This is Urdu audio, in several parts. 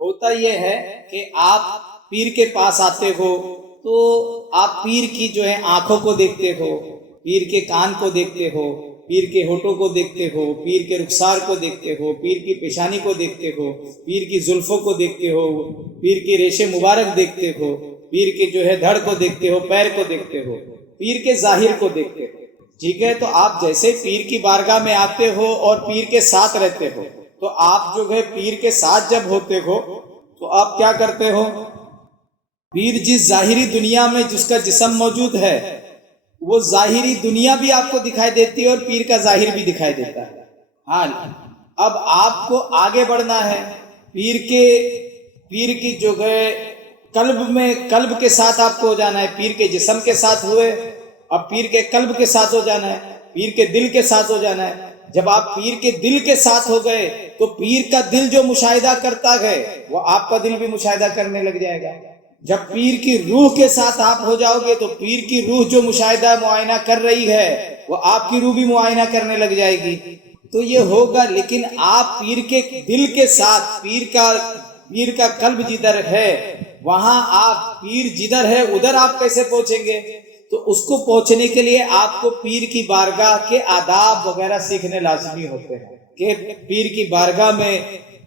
ہوتا یہ ہے کہ آپ پیر کے پاس آتے ہو تو آپ پیر کی جو ہے آنکھوں کو دیکھتے ہو، پیر کے کان کو دیکھتے ہو، پیر کے ہونٹوں کو دیکھتے ہو، پیر کے رخسار کو دیکھتے ہو، پیر کی پیشانی کو دیکھتے ہو، پیر کی زلفوں کو دیکھتے ہو، پیر کی ریش مبارک دیکھتے ہو، پیر کے جو ہے دھڑ کو دیکھتے ہو، پیر کو دیکھتے ہو، پیر کے ظاہر کو دیکھتے ہو۔ ٹھیک ہے، تو آپ جیسے پیر کی بارگاہ میں آتے ہو اور پیر کے ساتھ رہتے ہو، تو آپ جو ہے پیر کے ساتھ جب ہوتے ہو تو آپ کیا کرتے ہو؟ پیر جس ظاہری دنیا میں جس کا جسم موجود ہے وہ ظاہری دنیا بھی آپ کو دکھائی دیتی ہے اور پیر کا ظاہر بھی دکھائی دیتا ہے۔ ہاں، اب آپ کو آگے بڑھنا ہے، پیر کی جو ہے قلب کے ساتھ آپ کو ہو جانا ہے، پیر کے جسم کے ساتھ ہوئے، اب پیر کے قلب کے ساتھ ہو جانا ہے، پیر کے دل کے ساتھ ہو جانا ہے۔ جب آپ پیر کے دل کے ساتھ ہو گئے تو پیر کا دل جو مشاہدہ کرتا ہے وہ آپ کا دل بھی مشاہدہ کرنے لگ جائے گا۔ جب پیر کی روح کے ساتھ آپ ہو جاؤ گے تو پیر کی روح جو مشاہدہ معائنہ کر رہی ہے وہ آپ کی روح بھی معائنہ کرنے لگ جائے گی۔ تو یہ ہوگا، لیکن آپ پیر کے دل کے ساتھ، پیر کا قلب جدھر ہے وہاں آپ، پیر جدھر ہے ادھر آپ کیسے پہنچیں گے؟ تو اس کو پہنچنے کے لیے آپ کو پیر کی بارگاہ کے آداب وغیرہ سیکھنے لازمی ہوتے ہیں کہ پیر کی بارگاہ میں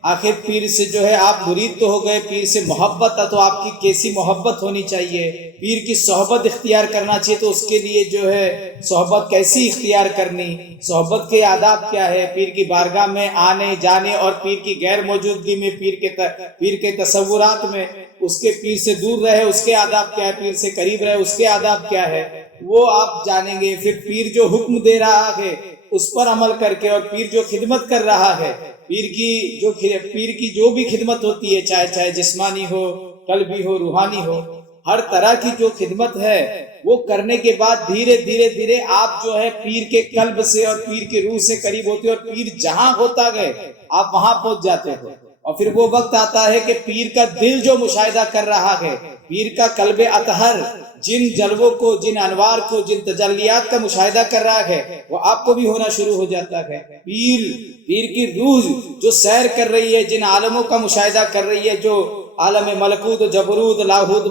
آخر پیر سے جو ہے آپ مرید تو ہو گئے، پیر سے محبت ہے تو آپ کی کیسی محبت ہونی چاہیے، پیر کی صحبت اختیار کرنا چاہیے تو اس کے لیے جو ہے صحبت کیسی اختیار کرنی، صحبت کے آداب کیا ہے، پیر کی بارگاہ میں آنے جانے اور پیر کی غیر موجودگی میں پیر کے تصورات میں اس کے پیر سے دور رہے اس کے آداب کیا ہے، پیر سے قریب رہے اس کے آداب کیا ہے، وہ آپ جانیں گے۔ پھر پیر جو حکم دے رہا ہے اس پر عمل کر کے، اور پیر جو خدمت کر رہا ہے، پیر کی جو بھی خدمت ہوتی ہے، چاہے جسمانی ہو، قلبی ہو، روحانی ہو، ہر طرح کی جو خدمت ہے وہ کرنے کے بعد دھیرے دھیرے آپ جو ہے پیر کے قلب سے اور پیر کی روح سے قریب ہوتے اور پیر جہاں ہوتا گئے آپ وہاں پہنچ جاتے ہو۔ اور پھر وہ وقت آتا ہے کہ پیر کا دل جو مشاہدہ کر رہا ہے، پیر کا قلب اطہر جن جلووں کو، جن انوار کو، جن تجلیات کا مشاہدہ کر رہا ہے وہ آپ کو بھی ہونا شروع ہو جاتا ہے۔ پیر کی روح جو سیر کر رہی ہے، جن عالموں کا مشاہدہ کر رہی ہے، جو عالم ملکوت، جبروت، لاہوت،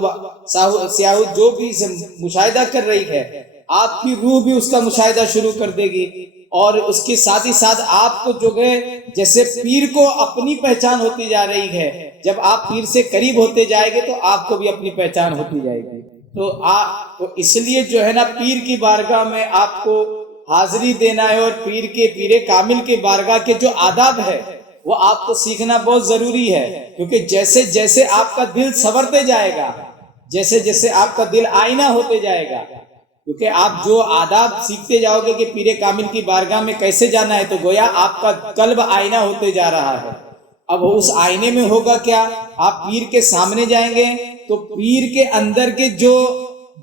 سیاہوت جو بھی مشاہدہ کر رہی ہے، آپ کی روح بھی اس کا مشاہدہ شروع کر دے گی۔ اور اس کے ساتھ ہی ساتھ آپ کو جو ہے جیسے پیر کو اپنی پہچان ہوتی جا رہی ہے، جب آپ پیر سے قریب ہوتے جائیں گے تو آپ کو بھی اپنی پہچان ہوتی جائے گی۔ تو اس لیے جو ہے نا پیر کی بارگاہ میں آپ کو حاضری دینا ہے، اور پیر کامل کی بارگاہ کے جو آداب ہے وہ آپ کو سیکھنا بہت ضروری ہے، کیونکہ جیسے جیسے آپ کا دل سنورتے جائے گا، جیسے جیسے آپ کا دل آئینہ ہوتے جائے گا، کیونکہ آپ جو آداب سیکھتے جاؤ گے کہ پیر کامل کی بارگاہ میں کیسے جانا ہے، تو گویا آپ کا قلب آئینہ ہوتے جا رہا ہے۔ اب اس آئینے میں ہوگا کیا؟ آپ پیر کے سامنے جائیں گے تو پیر کے اندر کے جو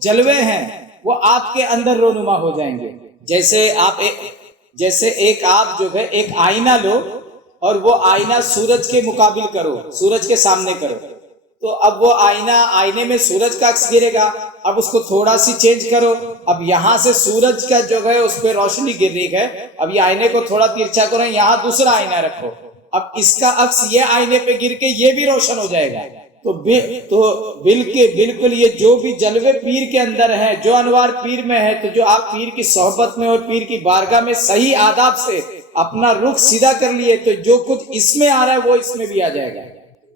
جلوے ہیں وہ آپ کے اندر رونما ہو جائیں گے۔ جیسے آپ جو ہے ایک آئینہ لو اور وہ آئینہ سورج کے مقابل کرو، سورج کے سامنے کرو، تو اب وہ آئینے میں سورج کا عکس گرے گا۔ اب اس کو تھوڑا سی چینج کرو، اب یہاں سے سورج کا جو ہے اس پہ روشنی گر رہی ہے، اب یہ آئینے کو تھوڑا ترچھا کرو، یہاں دوسرا آئینہ رکھو، اب اس کا عکس یہ آئینے پہ گر کے یہ بھی روشن ہو جائے گا۔ تو بالکل یہ جو بھی جلوے پیر کے اندر ہیں، جو انوار پیر میں ہے، تو جو آپ پیر کی صحبت میں اور پیر کی بارگاہ میں صحیح آداب سے اپنا رخ سیدھا کر لیے تو جو کچھ اس میں آ رہا ہے وہ اس میں بھی آ جائے گا۔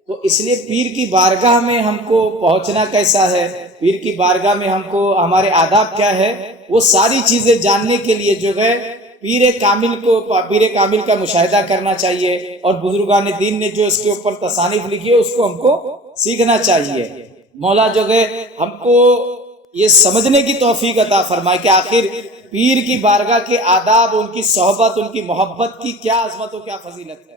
تو اس لیے پیر کی بارگاہ میں ہم کو پہنچنا کیسا ہے، پیر کی بارگاہ میں ہم کو ہمارے آداب کیا ہے، وہ ساری چیزیں جاننے کے لیے جو ہے پیر کامل کا مشاہدہ کرنا چاہیے، اور بزرگان دین نے جو اس کے اوپر تصانیف لکھی ہے اس کو ہم کو سیکھنا چاہیے۔ مولا جو ہے ہم کو یہ سمجھنے کی توفیق عطا فرمائے کہ آخر پیر کی بارگاہ کے آداب، ان کی صحبت، ان کی محبت کی کیا عظمت و کیا فضیلت ہے۔